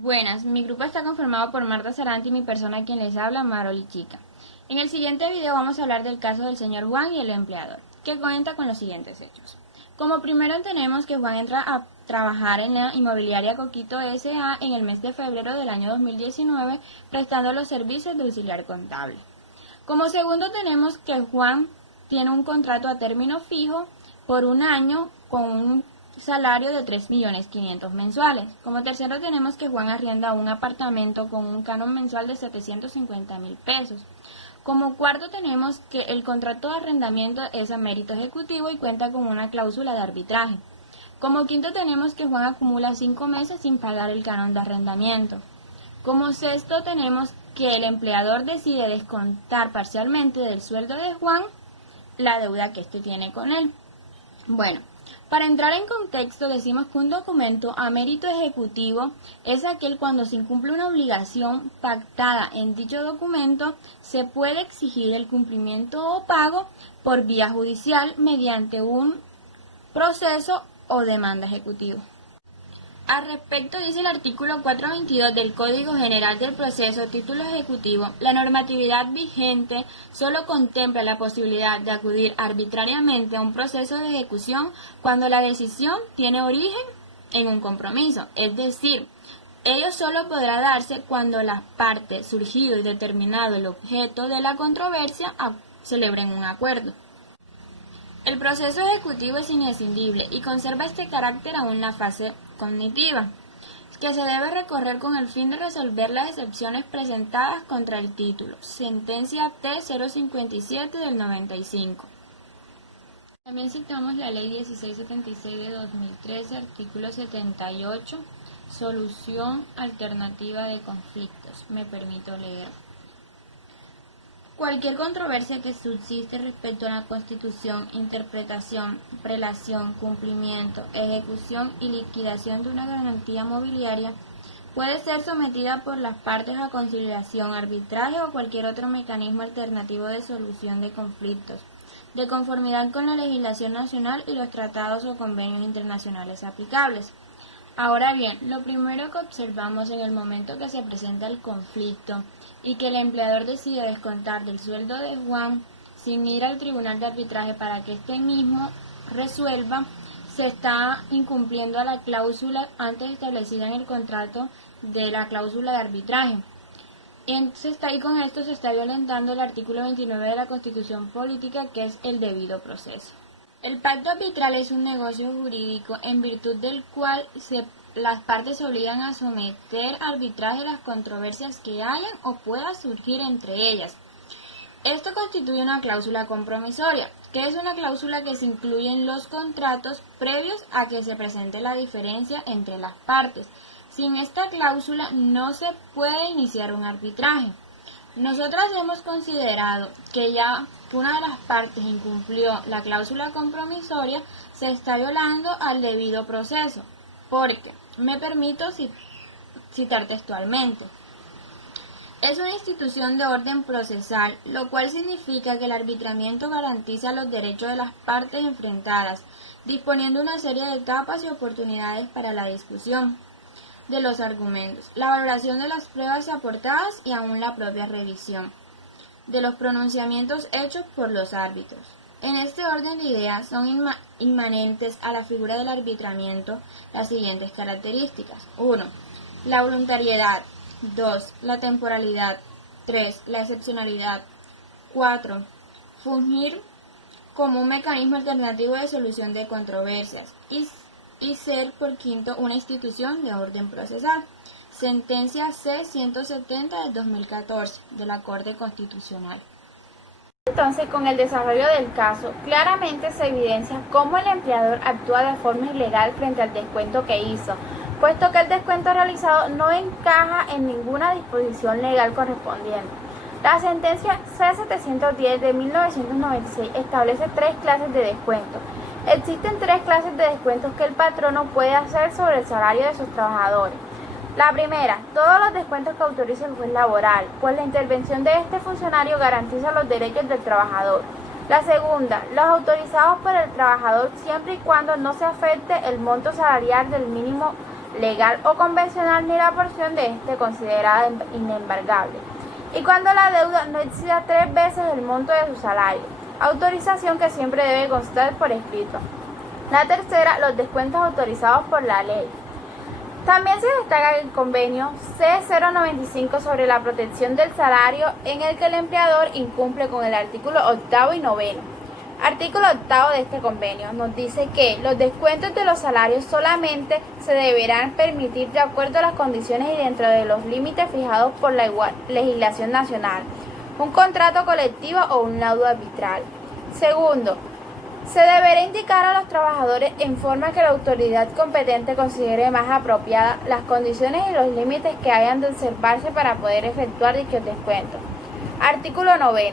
Buenas, mi grupo está conformado por Marta Saranti y mi persona quien les habla, Maroli Chica. En el siguiente video vamos a hablar del caso del señor Juan y el empleador, que cuenta con los siguientes hechos. Como primero tenemos que Juan entra a trabajar en la inmobiliaria Coquito S.A. en el mes de febrero del año 2019, prestando los servicios de auxiliar contable. Como segundo tenemos que Juan tiene un contrato a término fijo por un año con un salario de 3.500.000 mensuales. Como tercero tenemos que Juan arrienda un apartamento con un canon mensual de 750.000 pesos. Como cuarto tenemos que el contrato de arrendamiento es a mérito ejecutivo y cuenta con una cláusula de arbitraje. Como quinto tenemos que Juan acumula 5 meses sin pagar el canon de arrendamiento. Como sexto tenemos que el empleador decide descontar parcialmente del sueldo de Juan la deuda que éste tiene con él. Bueno, para entrar en contexto decimos que un documento a mérito ejecutivo es aquel cuando se incumple una obligación pactada en dicho documento, se puede exigir el cumplimiento o pago por vía judicial mediante un proceso o demanda ejecutiva. Al respecto dice el artículo 422 del Código General del Proceso, título ejecutivo, la normatividad vigente solo contempla la posibilidad de acudir arbitrariamente a un proceso de ejecución cuando la decisión tiene origen en un compromiso, es decir, ello solo podrá darse cuando las partes, surgido y determinado el objeto de la controversia, celebren un acuerdo. El proceso ejecutivo es inescindible y conserva este carácter aún en la fase cognitiva, que se debe recorrer con el fin de resolver las excepciones presentadas contra el título. Sentencia T-057 del 95. También citamos la Ley 1676 de 2013, artículo 78, solución alternativa de conflictos. Me permito leer. Cualquier controversia que subsiste respecto a la Constitución, interpretación, prelación, cumplimiento, ejecución y liquidación de una garantía mobiliaria puede ser sometida por las partes a conciliación, arbitraje o cualquier otro mecanismo alternativo de solución de conflictos, de conformidad con la legislación nacional y los tratados o convenios internacionales aplicables. Ahora bien, lo primero que observamos en el momento que se presenta el conflicto y que el empleador decide descontar del sueldo de Juan sin ir al tribunal de arbitraje para que éste mismo resuelva, se está incumpliendo a la cláusula antes establecida en el contrato de la cláusula de arbitraje. Y con esto se está violentando el artículo 29 de la Constitución Política, que es el debido proceso. El pacto arbitral es un negocio jurídico en virtud del cual las partes se obligan a someter a arbitraje las controversias que hayan o puedan surgir entre ellas. Esto constituye una cláusula compromisoria, que es una cláusula que se incluye en los contratos previos a que se presente la diferencia entre las partes. Sin esta cláusula no se puede iniciar un arbitraje. Nosotras hemos considerado que ya que una de las partes incumplió la cláusula compromisoria, se está violando al debido proceso, porque, me permito citar textualmente, es una institución de orden procesal, lo cual significa que el arbitramiento garantiza los derechos de las partes enfrentadas, disponiendo una serie de etapas y oportunidades para la discusión de los argumentos, la valoración de las pruebas aportadas y aún la propia revisión de los pronunciamientos hechos por los árbitros. En este orden de ideas son inmanentes a la figura del arbitramiento las siguientes características. 1. La voluntariedad. 2. La temporalidad. 3. La excepcionalidad. 4. Fungir como un mecanismo alternativo de solución de controversias. Y ser, por quinto, una institución de orden procesal. Sentencia C-170 del 2014 de la Corte Constitucional. Entonces, con el desarrollo del caso, claramente se evidencia cómo el empleador actúa de forma ilegal frente al descuento que hizo, puesto que el descuento realizado no encaja en ninguna disposición legal correspondiente. La sentencia C-710 de 1996 establece 3 clases de descuento. Existen 3 clases de descuentos que el patrono puede hacer sobre el salario de sus trabajadores. La primera, todos los descuentos que autorice el juez laboral, pues la intervención de este funcionario garantiza los derechos del trabajador. La segunda, los autorizados por el trabajador siempre y cuando no se afecte el monto salarial del mínimo legal o convencional ni la porción de este considerada inembargable. Y cuando la deuda no exceda 3 veces el monto de su salario, autorización que siempre debe constar por escrito. La tercera, los descuentos autorizados por la ley. También se destaca el convenio C095 sobre la protección del salario, en el que el empleador incumple con el artículo 8º y 9º. Artículo 8º de este convenio nos dice que los descuentos de los salarios solamente se deberán permitir de acuerdo a las condiciones y dentro de los límites fijados por la legislación nacional, un contrato colectivo o un laudo arbitral. Segundo, se deberá indicar a los trabajadores en forma que la autoridad competente considere más apropiada las condiciones y los límites que hayan de observarse para poder efectuar dichos descuentos. Artículo 9.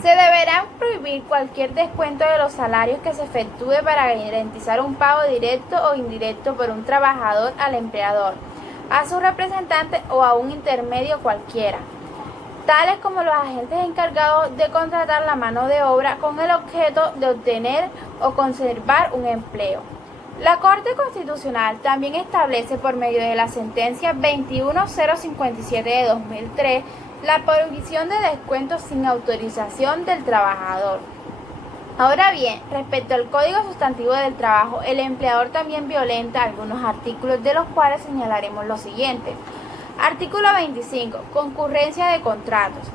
Se deberá prohibir cualquier descuento de los salarios que se efectúe para garantizar un pago directo o indirecto por un trabajador al empleador, a su representante o a un intermedio cualquiera, tales como los agentes encargados de contratar la mano de obra con el objeto de obtener o conservar un empleo. La Corte Constitucional también establece por medio de la sentencia 21057 de 2003 la prohibición de descuentos sin autorización del trabajador. Ahora bien, respecto al Código Sustantivo del Trabajo, el empleador también violenta algunos artículos, de los cuales señalaremos los siguientes. Artículo 25. Concurrencia de contratos.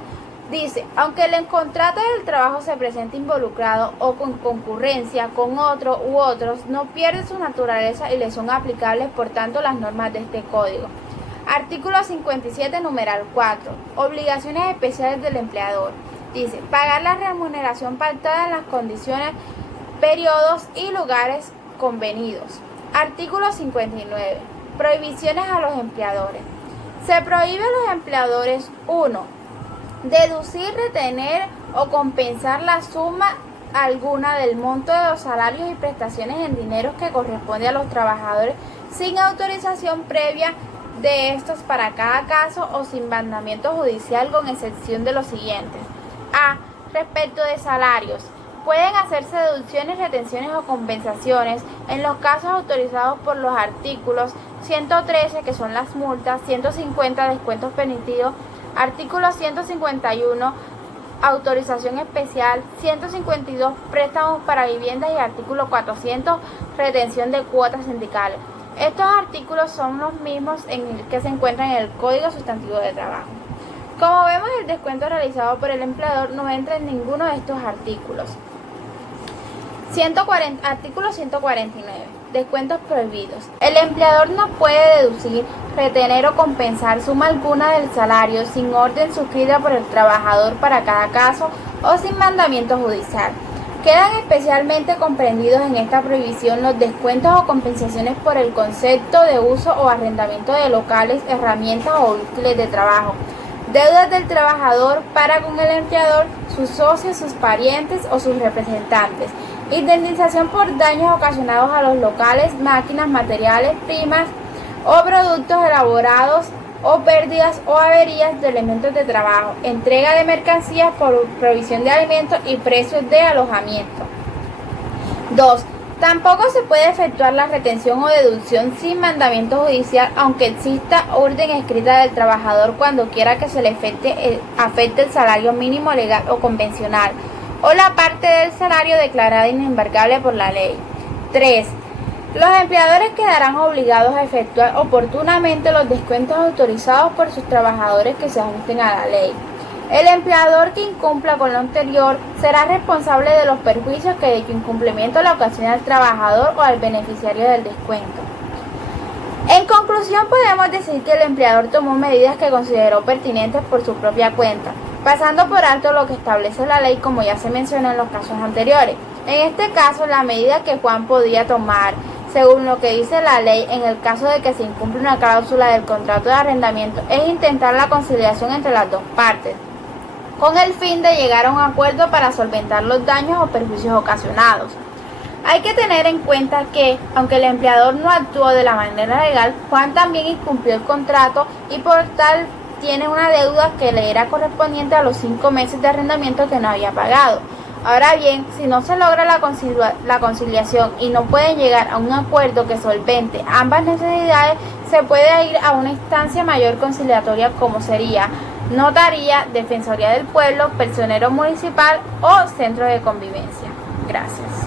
Dice, aunque el contrato del trabajo se presente involucrado o con concurrencia con otro u otros, no pierde su naturaleza y le son aplicables, por tanto, las normas de este código. Artículo 57, numeral 4. Obligaciones especiales del empleador. Dice, pagar la remuneración pactada en las condiciones, periodos y lugares convenidos. Artículo 59. Prohibiciones a los empleadores. Se prohíbe a los empleadores 1. Deducir, retener o compensar la suma alguna del monto de los salarios y prestaciones en dinero que corresponde a los trabajadores sin autorización previa de estos para cada caso o sin mandamiento judicial, con excepción de los siguientes. A. Respecto de salarios, pueden hacerse deducciones, retenciones o compensaciones en los casos autorizados por los artículos 113, que son las multas, 150, descuentos permitidos, artículo 151, autorización especial, 152, préstamos para viviendas y artículo 400, retención de cuotas sindicales. Estos artículos son los mismos en el que se encuentran en el Código Sustantivo de Trabajo. Como vemos, el descuento realizado por el empleador no entra en ninguno de estos artículos. Artículo 149. Descuentos prohibidos. El empleador no puede deducir, retener o compensar suma alguna del salario sin orden suscrita por el trabajador para cada caso o sin mandamiento judicial. Quedan especialmente comprendidos en esta prohibición los descuentos o compensaciones por el concepto de uso o arrendamiento de locales, herramientas o útiles de trabajo, deudas del trabajador para con el empleador, sus socios, sus parientes o sus representantes, indemnización por daños ocasionados a los locales, máquinas, materiales, primas o productos elaborados, o pérdidas o averías de elementos de trabajo, entrega de mercancías por provisión de alimentos y precios de alojamiento. 2. Tampoco se puede efectuar la retención o deducción sin mandamiento judicial, aunque exista orden escrita del trabajador cuando quiera que se le afecte el salario mínimo legal o convencional, o la parte del salario declarada inembargable por la ley. 3. Los empleadores quedarán obligados a efectuar oportunamente los descuentos autorizados por sus trabajadores que se ajusten a la ley. El empleador que incumpla con lo anterior será responsable de los perjuicios que dicho incumplimiento le ocasiona al trabajador o al beneficiario del descuento. En conclusión, podemos decir que el empleador tomó medidas que consideró pertinentes por su propia cuenta, pasando por alto lo que establece la ley, como ya se mencionó en los casos anteriores. En este caso, la medida que Juan podía tomar, según lo que dice la ley, en el caso de que se incumple una cláusula del contrato de arrendamiento, es intentar la conciliación entre las dos partes, con el fin de llegar a un acuerdo para solventar los daños o perjuicios ocasionados. Hay que tener en cuenta que, aunque el empleador no actuó de la manera legal, Juan también incumplió el contrato y por tal tiene una deuda que le era correspondiente a los 5 meses de arrendamiento que no había pagado. Ahora bien, si no se logra la conciliación y no pueden llegar a un acuerdo que solvente ambas necesidades, se puede ir a una instancia mayor conciliatoria como sería notaría, defensoría del pueblo, personero municipal o centro de convivencia. Gracias.